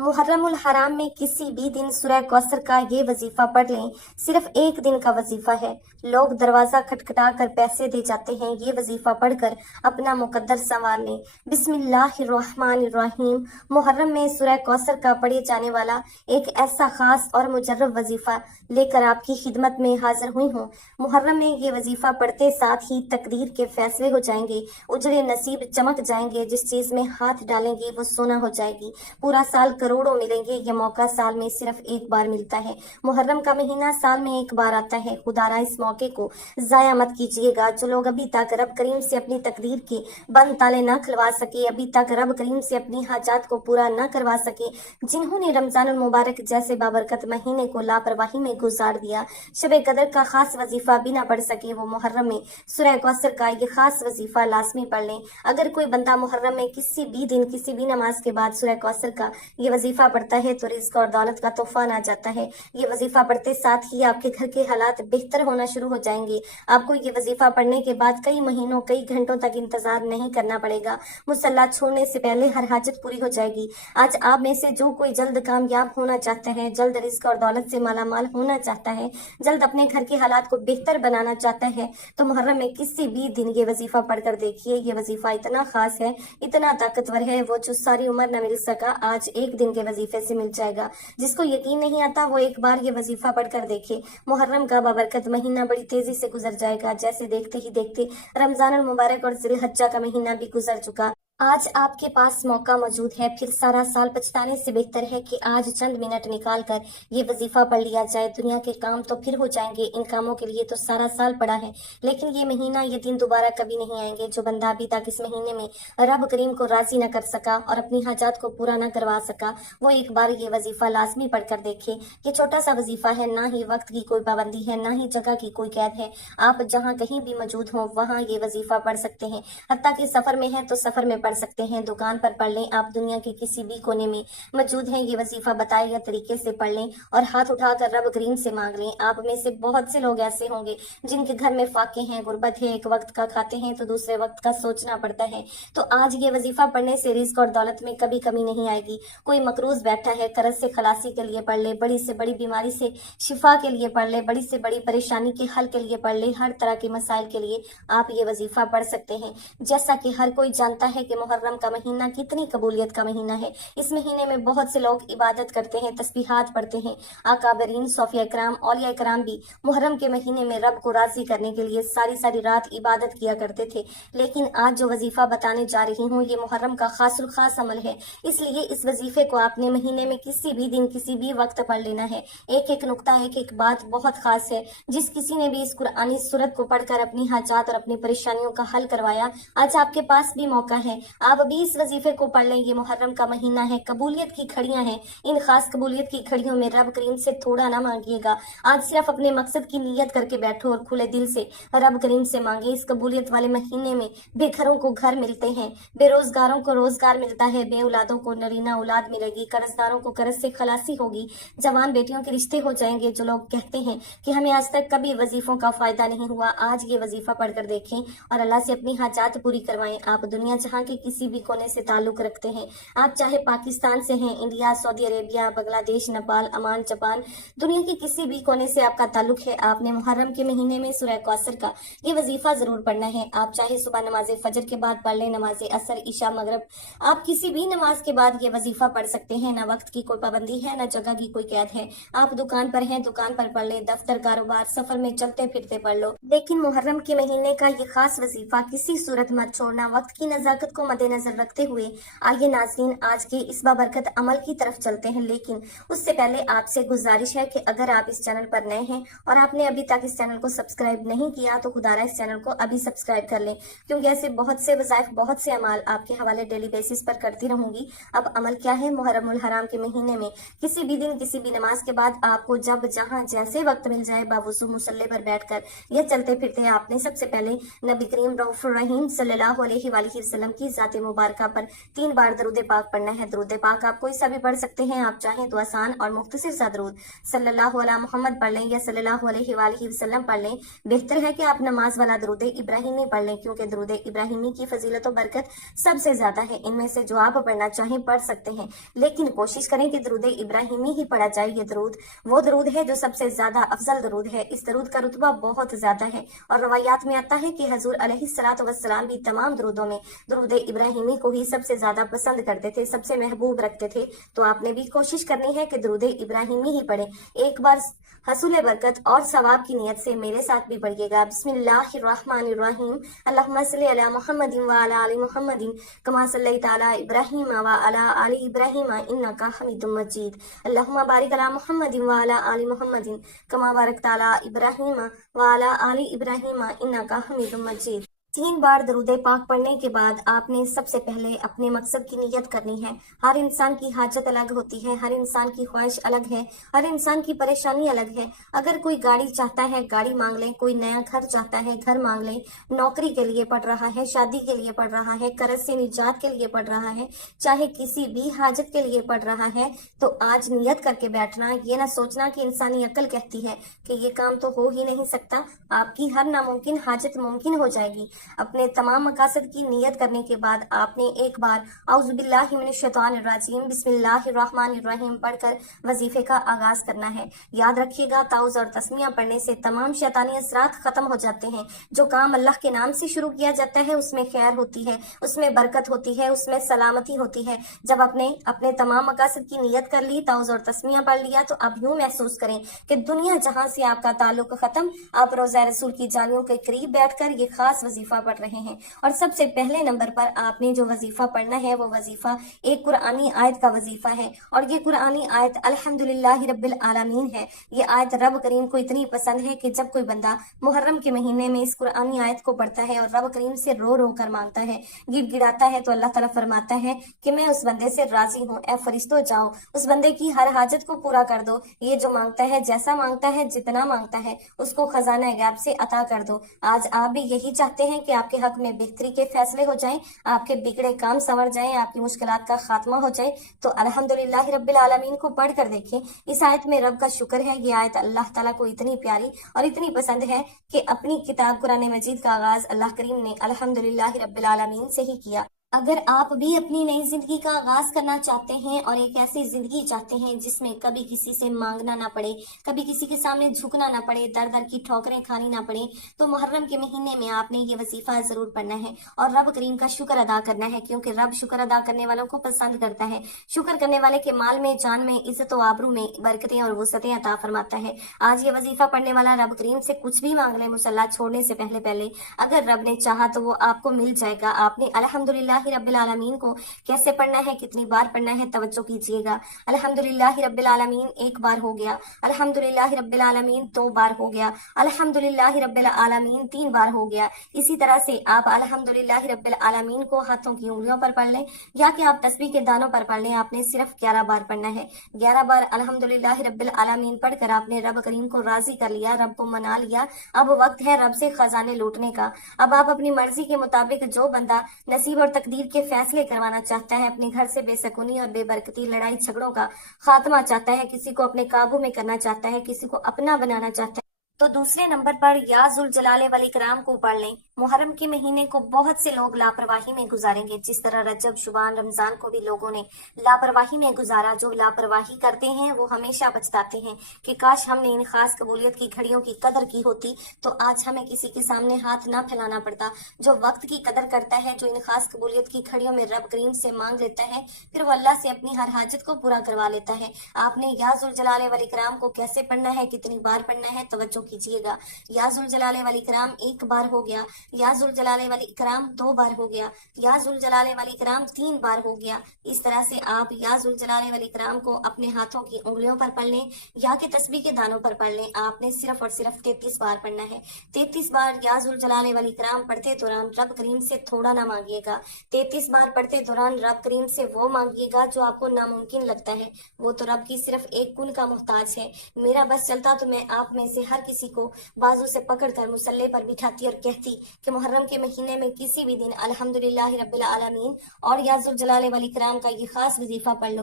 मुहर्रम उल हराम में किसी भी दिन सूरह कौसर का ये वजीफा पढ़ लें। सिर्फ एक दिन का वजीफा है। लोग दरवाजा खटखटा कर पैसे दे जाते हैं। ये वजीफा पढ़कर अपना मुकद्दर संवार लें। बिस्मिल्लाहिर्रहमानिर्रहीम। मुहर्रम में सूरह कौसर का पढ़े जाने वाला एक ऐसा खास और मुजर्रब वजीफा लेकर आपकी खिदमत में हाजिर हुई हूँ। मुहर्रम में ये वजीफा पढ़ते साथ ही तकदीर के फैसले हो जाएंगे, उजड़े नसीब चमक जाएंगे, जिस चीज में हाथ डालेंगे वो सोना हो जाएगी। पूरा साल करोड़ों मिलेंगे। ये मौका साल में सिर्फ एक बार मिलता है। मुहर्रम का महीना साल में एक बार आता है। खुदारा इस मौके को जाया मत कीजिएगा। जो लोग अभी तक रब करीम से अपनी तकदीर के बंद ताले न खुलवा सके, अभी तक रब करीम से अपनी हाजात को पूरा न करवा सके, जिन्होंने रमजानुल मुबारक जैसे बाबरकत महीने को लापरवाही में गुजार दिया, शबे कदर का खास वजीफा भी ना पढ़ सके, वो मुहर्रम में सूरह कौसर का ये खास वजीफा लाजमी पढ़ लें। अगर कोई बंदा मुहर्रम में किसी भी दिन किसी भी नमाज के बाद सूरह कौसर का ये वजीफा पढ़ता है तो रिज्क और दौलत का तूफान आ जाता है। ये वजीफा पढ़ते साथ ही आपके घर के हालात बेहतर होना शुरू हो जाएंगे। आपको ये वजीफा पढ़ने के बाद कई महीनों कई घंटों तक इंतजार नहीं करना पड़ेगा। मुसल्ला छोड़ने से पहले हर हाजत पूरी हो जाएगी। आज आप में से जो कोई जल्द कामयाब होना चाहता है, जल्द रिज्क और दौलत से मालामाल होना चाहता है, जल्द अपने घर के हालात को बेहतर बनाना चाहता है, तो मुहर्रम में किसी भी दिन ये वजीफा पढ़कर देखिए। ये वजीफा इतना खास है, इतना ताकतवर है, वो जो सारी उम्र न मिल सका आज एक दिन के वजीफे से मिल जाएगा। जिसको यकीन नहीं आता वो एक बार ये वजीफा पढ़कर देखे। मुहर्रम का बाबरकत महीना बड़ी तेजी से गुजर जाएगा। जैसे देखते ही देखते रमजानुल मुबारक और जिलहज्जा का महीना भी गुजर चुका। आज आपके पास मौका मौजूद है। फिर सारा साल पछताने से बेहतर है कि आज चंद मिनट निकाल कर ये वजीफा पढ़ लिया जाए। दुनिया के काम तो फिर हो जाएंगे, इन कामों के लिए तो सारा साल पड़ा है, लेकिन ये महीना ये दिन दोबारा कभी नहीं आएंगे। जो बंदा अभी तक इस महीने में रब करीम को राजी न कर सका और अपनी हाजात को पूरा न करवा सका, वो एक बार ये वजीफा लाजमी पढ़कर देखे। ये छोटा सा वजीफा है, ना ही वक्त की कोई पाबंदी है, ना ही जगह की कोई कैद है। आप जहाँ कहीं भी मौजूद हो वहाँ ये वजीफा पढ़ सकते हैं। हत्ता कि सफर में है तो सफर में पढ़ सकते हैं, दुकान पर पढ़ लें, आप दुनिया के किसी भी कोने में मौजूद हैं, ये वजीफा बताए गए तरीके से पढ़ लें और हाथ उठाकर रब करीम से मांग लें। आप में से बहुत से लोग ऐसे होंगे जिनके घर में फाके हैं, गुर्बत है, एक वक्त का खाते हैं तो दूसरे वक्त का सोचना पड़ता है। तो आज ये वजीफा पढ़ने से रिज्क और दौलत में कभी कमी नहीं आएगी। कोई मकरूज बैठा है, कर्ज से खलासी के लिए पढ़ ले, बड़ी से बड़ी बीमारी से शिफा के लिए पढ़ ले, बड़ी से बड़ी परेशानी के हल के लिए पढ़ ले, हर तरह के मसाइल के लिए आप ये वजीफा पढ़ सकते हैं। जैसा कि हर कोई जानता है कि मुहर्रम का महीना कितनी कबूलियत का महीना है। इस महीने में बहुत से लोग इबादत करते हैं, तस्बीहात पढ़ते हैं। आकाबरीन, सौफिया इकराम, औलिया इकराम भी मुहर्रम के महीने में रब को राजी करने के लिए सारी सारी रात इबादत किया करते थे। लेकिन आज जो वजीफा बताने जा रही हूँ ये मुहर्रम का खासुल खास अमल है, इसलिए इस वजीफे को आपने महीने में किसी भी दिन किसी भी वक्त पढ़ लेना है। एक एक नुक्ता, एक एक बात बहुत खास है। जिस किसी ने भी इस कुरानी सूरत को पढ़कर अपनी हाजात और अपनी परेशानियों का हल करवाया, आज आपके पास भी मौका है। आप भी इस वजीफे को पढ़ लें। ये मुहर्रम का महीना है, कबूलियत की घड़ियां हैं। इन खास कबूलियत की घड़ियों में रब करीम से थोड़ा ना मांगिएगा। आज सिर्फ अपने मकसद की नीयत करके बैठो और खुले दिल से रब करीम से मांगे। इस कबूलियत वाले महीने में बेघरों को घर मिलते हैं, बेरोजगारों को रोजगार मिलता है, बे औलादों को नरीना औलाद मिलेगी, कर्जदारों को कर्ज से खलासी होगी, जवान बेटियों के रिश्ते हो जाएंगे। जो लोग कहते हैं कि हमें आज तक कभी वजीफों का फायदा नहीं हुआ, आज ये वजीफा पढ़कर देखें और अल्लाह से अपनी हाजात पूरी करवाएं। आप दुनिया जहां के किसी भी कोने से ताल्लुक रखते हैं, आप चाहे पाकिस्तान से हैं, India, Saudi Arabia, Bangladesh, Nepal, Oman, Japan, दुनिया के किसी भी कोने से आपका ताल्लुक है, आपने मुहर्रम के महीने में सूरह कौसर का ये वजीफा जरूर पढ़ना है। आप चाहे सुबह नमाज फजर के बाद पढ़ लें, नमाज असर, ईशा, मगरब, आप किसी भी नमाज के बाद ये वजीफा पढ़ सकते हैं। ना वक्त की कोई पाबंदी है, ना जगह की कोई कैद है। आप दुकान पर हैं, दुकान पर पढ़ लें, दफ्तर, कारोबार, सफर में चलते फिरते पढ़ लो। लेकिन मुहर्रम के महीने का ये खास वजीफा किसी सूरत मत छोड़ना। वक्त की नजाकत को मद्देनजर रखते हुए आइए नाज़रीन आज के इस बाबरकत अमल की तरफ चलते हैं। लेकिन उससे पहले आपसे गुजारिश है कि अगर आप इस चैनल पर नए हैं और आपने अभी तक इस चैनल को सब्सक्राइब नहीं किया तो खुदारा इस चैनल को अभी सब्सक्राइब कर लें, क्योंकि ऐसे बहुत से वज़ाइफ, बहुत से अमाल आपके हवाले डेली बेसिस पर करती रहूंगी। अब अमल क्या है? मुहर्रम उल हराम के महीने में किसी भी दिन किसी भी नमाज के बाद आपको जब जहां जैसे वक्त मिल जाए बावुज़ू मुसल्ले पर बैठकर या चलते फिरते आपने सबसे पहले नबी करीम रऊफ़ुर रहीम सल्लल्लाहु अलैहि वसल्लम की ज़ात मुबारका पर 3 बार दरूद पाक पढ़ना है। दरूद पाक आप कोई सा भी पढ़ सकते हैं, आप चाहें तो आसान और मुख्तसर सा दरूद सल्लल्लाहु अला मोहम्मद पढ़ लें या सल्लल्लाहु अलैहि वसल्लम पढ़ लें। बेहतर है कि आप नमाज वाला दरूद इब्राहिमी पढ़ लें, क्योंकि दरूद इब्राहिमी की फजीलत और बरकत सबसे ज्यादा है। इनमें से जो आप पढ़ना चाहें पढ़ सकते हैं, लेकिन कोशिश करें कि दरूद इब्राहिमी ही पढ़ा जाए। ये दरूद वो दरूद है जो सबसे ज्यादा अफजल दरूद है। इस दरूद का रुतबा बहुत ज्यादा है और रवायात में आता है कि हजूर अलैहिस्सलातु वस्सलाम भी तमाम दरूदों में दरूद इब्राहिमी को ही सबसे ज्यादा पसंद करते थे, सबसे महबूब रखते थे। तो आपने भी कोशिश करनी है कि दरूद इब्राहिमी ही पढ़े। एक बार हसूल बरकत और सवाब की नियत से मेरे साथ भी पढ़िएगा। बिस्मिल्लाहिर्रहमानिर्रहीम। अल्लाहुम्मा सल्लि अला मुहम्मदिन व अला आलि मुहम्मदिन कमा सल्लैता अला इब्राहीम व अला आलि इब्राहीम इन्नका हमीदुम मजीद। अल्लाहुम्मा बारिक अला मुहम्मदिन व अला आलि मुहम्मदिन कमा बारकता अला इब्राहीम व अला आलि इब्राहीम इन्नका हमीदुम मजीद। 3 बार दरूद पाक पढ़ने के बाद आपने सबसे पहले अपने मकसद की नियत करनी है। हर इंसान की हाजत अलग होती है, हर इंसान की ख्वाहिश अलग है, हर इंसान की परेशानी अलग है। अगर कोई गाड़ी चाहता है गाड़ी मांग ले, कोई नया घर चाहता है घर मांग ले, नौकरी के लिए पढ़ रहा है, शादी के लिए पढ़ रहा है, कर्ज से निजात के लिए पढ़ रहा है, चाहे किसी भी हाजत के लिए पढ़ रहा है, तो आज नियत करके बैठना। ये ना सोचना कि इंसानी अक्ल कहती है कि ये काम तो हो ही नहीं सकता। आपकी हर नामुमकिन हाजत मुमकिन हो जाएगी। अपने तमाम मकासद की नियत करने के बाद आपने एक बार औज़ु बिल्लाहि मिनश शैतानिर रजीम बिस्मिल्लाहिर्रहमानिर्रहीम पढ़कर वजीफे का आगाज करना है। याद रखिएगा, ताउज़ और तस्मिया पढ़ने से तमाम शैतानी असरात खत्म हो जाते हैं। जो काम अल्लाह के नाम से शुरू किया जाता है उसमें खैर होती है, उसमें बरकत होती है, उसमें सलामती होती है। जब आपने अपने तमाम मकासद की नियत कर ली, ताउज़ और तस्मिया पढ़ लिया, तो आप यूं महसूस करें कि दुनिया जहां से आपका ताल्लुक खत्म, आप रोज़ा रसूल की जानियों के करीब बैठकर ये खास वजीफा पढ़ रहे हैं। और सबसे पहले नंबर पर आपने जो वजीफा पढ़ना है वो वजीफा एक कुरानी आयत का वजीफा है, और ये कुरानी आयत अल्हम्दुलिल्लाहि रब्बिल आलमीन है। ये आयत रब करीम को इतनी पसंद है कि जब कोई बंदा मुहर्रम के महीने में इस कुरानी आयत को पढ़ता है और रब करीम से रो रो कर मांगता है, गिड़गिड़ाता है, तो अल्लाह ताला फरमाता है कि मैं उस बंदे से राजी हूँ। ए फरिश्तों जाओ उस बंदे की हर हाजत को पूरा कर दो। ये जो मांगता है, जैसा मांगता है, जितना मांगता है, उसको खजाना गैब से अता कर दो। आज आप भी यही चाहते हैं कि आपके हक में बेहतरी के फैसले हो जाएं, आपके बिगड़े काम संवर जाएं, आपकी मुश्किलात का खात्मा हो जाए। तो अल्हम्दुलिल्लाह रब्बिल आलमीन को पढ़ कर देखें। इस आयत में रब का शुक्र है। ये आयत अल्लाह ताला को इतनी प्यारी और इतनी पसंद है कि अपनी किताब कुरान मजीद का आगाज अल्लाह करीम ने अल्हम्दुलिल्लाह रब्बिल आलमीन से ही किया। अगर आप भी अपनी नई जिंदगी का आगाज करना चाहते हैं और एक ऐसी जिंदगी चाहते हैं जिसमें कभी किसी से मांगना ना पड़े, कभी किसी के सामने झुकना ना पड़े, दर दर की ठोकरें खानी ना पड़े, तो मुहर्रम के महीने में आपने ये वजीफा जरूर पढ़ना है और रब करीम का शुक्र अदा करना है, क्योंकि रब शुक्र अदा करने वालों को पसंद करता है। शुक्र करने वाले के माल में, जान में, इज्जत और आबरू में बरकतें और वुसअतें अता फरमाता है। आज ये वजीफा पढ़ने वाला रब करीम से कुछ भी मांग ले मुसल्ला छोड़ने से पहले पहले, अगर रब ने चाहा तो वो आपको मिल जाएगा। आपने अल्हम्दुलिल्लाह रब्बिल आलमीन को कैसे पढ़ना है, कितनी बार पढ़ना है, तवज्जो कीजिएगा। अल्हम्दुलिल्लाह रब्बिल आलमीन एक बार हो गया, अल्हम्दुलिल्लाह रब्बिल आलमीन 2 बार हो गया, अल्हम्दुलिल्लाह रब्बिल आलमीन 3 बार हो गया। इसी तरह से आप अल्हम्दुलिल्लाह रब्बिल आलमीन को हाथों की उंगलियों पर पढ़ लें या कि आप तस्बीह के दानों पर पढ़ लें। आपने सिर्फ 11 बार पढ़ना है। 11 बार अल्हम्दुलिल्लाह रब्बिल आलमीन पढ़कर आपने रब करीम को राजी कर लिया, रब को मना लिया। अब वक्त है रब से खजाने लूटने का। अब आप अपनी मर्जी के मुताबिक जो बंदा नसीब और तकदीर के फैसले करवाना चाहता है, अपने घर से बेसकूनी और बेबरकती, लड़ाई झगड़ों का खात्मा चाहता है, किसी को अपने काबू में करना चाहता है, किसी को अपना बनाना चाहता है, तो दूसरे नंबर पर या जुल जलाले वल इकराम को पढ़ लें। मुहर्रम के महीने को बहुत से लोग लापरवाही में गुजारेंगे, जिस तरह रजब, शुबान, रमजान को भी लोगों ने लापरवाही में गुजारा। जो लापरवाही करते हैं वो हमेशा पछताते हैं कि काश हमने इन खास कबूलियत की घड़ियों की कदर की होती तो आज हमें किसी के सामने हाथ ना फैलाना पड़ता। जो वक्त की कदर करता है, जो इन खास कबूलियत की घड़ियों में रब करीम से मांग लेता है, फिर वो अल्लाह से अपनी हर हाजत को पूरा करवा लेता है। आपने या जुल जलाले वल इकराम को कैसे पढ़ना है, कितनी बार पढ़ना है, तवज्जो कीजिएगा। या जुल जलाले वल इकराम 1 बार हो गया, या जुल जलाले वल इकराम 2 बार हो गया, या जुल जलाले वल इकराम 3 बार हो गया। इस तरह से आप या जुल जलाले वल इकराम को अपने हाथों की उंगलियों पर पढ़ लें या कि तस्बीह के दानों पर पढ़ लें। आपने सिर्फ और सिर्फ 33 बार पढ़ना है। 33 बार या जुल जलाले वल इकराम पढ़ते दौरान रब करीम से थोड़ा ना मांगिएगा। 33 बार पढ़ते दौरान रब करीम से वो मांगिएगा जो आपको नामुमकिन लगता है। वो तो रब की सिर्फ एक कुन का मोहताज है। मेरा बस चलता तो मैं आप में से हर किसी को बाजू से पकड़कर मुसल्ले पर बिठाती और कहती کہ मुहर्रम के महीने में किसी भी दिन अल्हम्दुलिल्लाह रब्बिल आलमीन और या जुल जलाल वल इकराम का ये खास वजीफा पढ़ लो,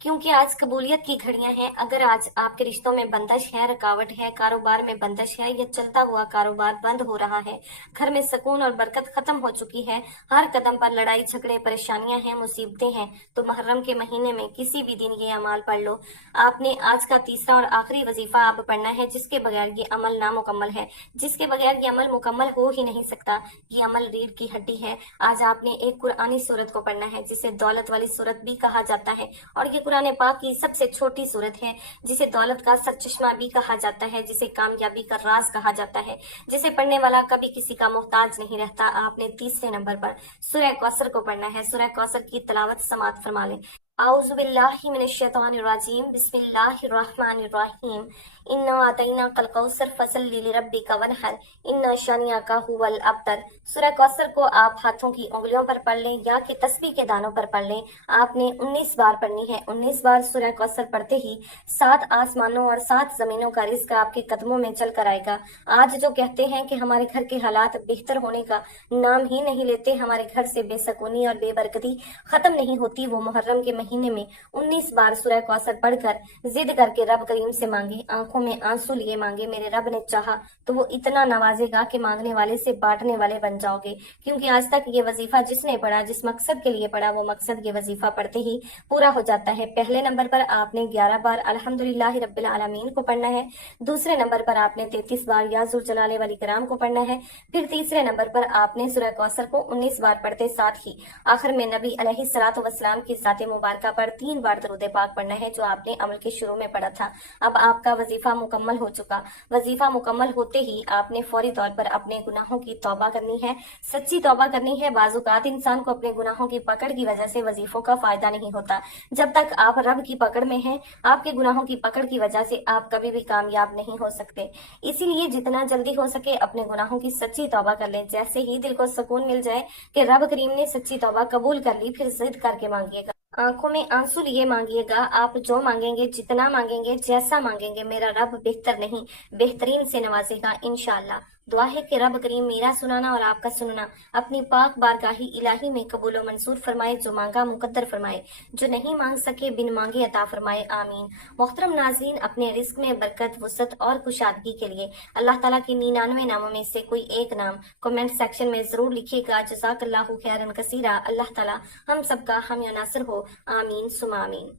क्योंकि आज कबूलियत की घड़ियां हैं। अगर आज आपके रिश्तों में बंदिश है, रुकावट है, कारोबार में बंदिश है या चलता हुआ कारोबार बंद हो रहा है, घर में सुकून और बरकत खत्म हो चुकी है, हर कदम पर लड़ाई झगड़े परेशानियां हैं, मुसीबतें हैं, तो मुहर्रम के महीने में किसी भी दिन ये अमाल पढ़ लो। आपने आज का तीसरा और आखिरी वजीफा आप पढ़ना है, जिसके बगैर ये अमल नामुकम्मल है, जिसके बगैर ये अमल मुकम्मल हो ही नहीं सकता। ये अमल रीढ़ की हड्डी है। आज आपने एक कुरानी सूरत को पढ़ना है, जिसे दौलत वाली सूरत भी कहा जाता है, और ये कुरान पाक की सबसे छोटी सूरत है, जिसे दौलत का सरचश्मा भी कहा जाता है, जिसे कामयाबी का राज कहा जाता है, जिसे पढ़ने वाला कभी किसी का मोहताज नहीं रहता। आपने तीसरे नंबर पर सूरह कौसर को पढ़ना है। सूरह कौसर की तिलावत समात फरमा लें। आऊज़ु बिल्लाहि मिनश शैतानिर रजीम, बिस्मिल्लाहिर रहमानिर रहीम। इन्ना आतैना कल कौसर फसल्लि लिरब्बिका वनहर, इन्ना शानियाका हुवल अब्तर। सूरह कौसर को आप हाथों की उंगलियों पर पढ़ लें या कि तस्बीह के दानों पर पढ़ लें। आपने 19 बार पढ़नी है। 19 बार सूरह कौसर पढ़ते ही 7 आसमानों और 7 जमीनों का रिज्क आपके कदमों में चल कर आएगा। आज जो कहते हैं कि हमारे घर के हालात बेहतर होने का नाम ही नहीं लेते, हमारे घर से बेसकूनी और बेबरकती खत्म नहीं होती, वो मुहर्रम के महीने में 19 बार सूरह कौसर पढ़कर जिद करके रब करीम से मांगे, आंखों में आंसू लिए मांगे। मेरे रब ने चाहा तो वो इतना नवाजेगा कि मांगने वाले से बांटने वाले बन जाओगे, क्योंकि आज तक ये वजीफा जिसने पढ़ा, जिस मकसद के लिए पढ़ा, वो मकसद ये वजीफा पढ़ते ही पूरा हो जाता है। पहले नंबर पर आपने 11 बार अल्हम्दुलिल्लाह रब्बिल आलमीन को पढ़ना है। दूसरे नंबर पर आपने 33 बार या जुल जलाल वल इकराम को पढ़ना है। फिर तीसरे नंबर पर आपने सूरह कौसर को 19 बार पढ़ते साथ ही आखिर में नबी अलैहिस्सलातु वस्सलाम की ज़ात मुबारका पर 3 बार दरूद पाक पढ़ना है, जो आपने अमल के शुरू में पढ़ा था। अब आपका वजीफा मुकम्मल हो चुका। वजीफा मुकम्मल होते ही आपने फौरी तौर पर अपने गुनाहों की तौबा करनी है, सच्ची तौबा करनी है। बाजुकात इंसान को अपने गुनाहों की पकड़ की वजह से वजीफों का फायदा नहीं होता। जब तक आप रब की पकड़ में हैं, आपके गुनाहों की पकड़ की वजह से आप कभी भी कामयाब नहीं हो सकते। इसीलिए जितना जल्दी हो सके अपने गुनाहों की सच्ची तौबा कर लें। जैसे ही दिल को सुकून मिल जाए कि रब करीम ने सच्ची तौबा कबूल कर ली, फिर जिद करके मांगिएगा, आंखों में आंसू लिए मांगिएगा। आप जो मांगेंगे, जितना मांगेंगे, जैसा मांगेंगे, मेरा रब बेहतर नहीं बेहतरीन से नवाजेगा इंशाअल्लाह। दुआ है कि रब करीम मेरा सुनाना और आपका सुनना अपनी पाक बारगाही इलाही में कबूल व मंसूर फरमाए। जो मांगा मुकद्दर फरमाए, जो नहीं मांग सके बिन मांगे अता फरमाए, आमीन। मोहतरम नाज़रीन, अपने रिस्क में बरकत, वसअत और कुशादगी के लिए अल्लाह ताला के 99 नामों में से कोई एक नाम कमेंट सेक्शन में जरूर लिखिएगा। जज़ाकल्लाहु खैरन कसीरा। अल्लाह ताला हम सबका हम या नासिर हो, आमीन सुमा आमीन।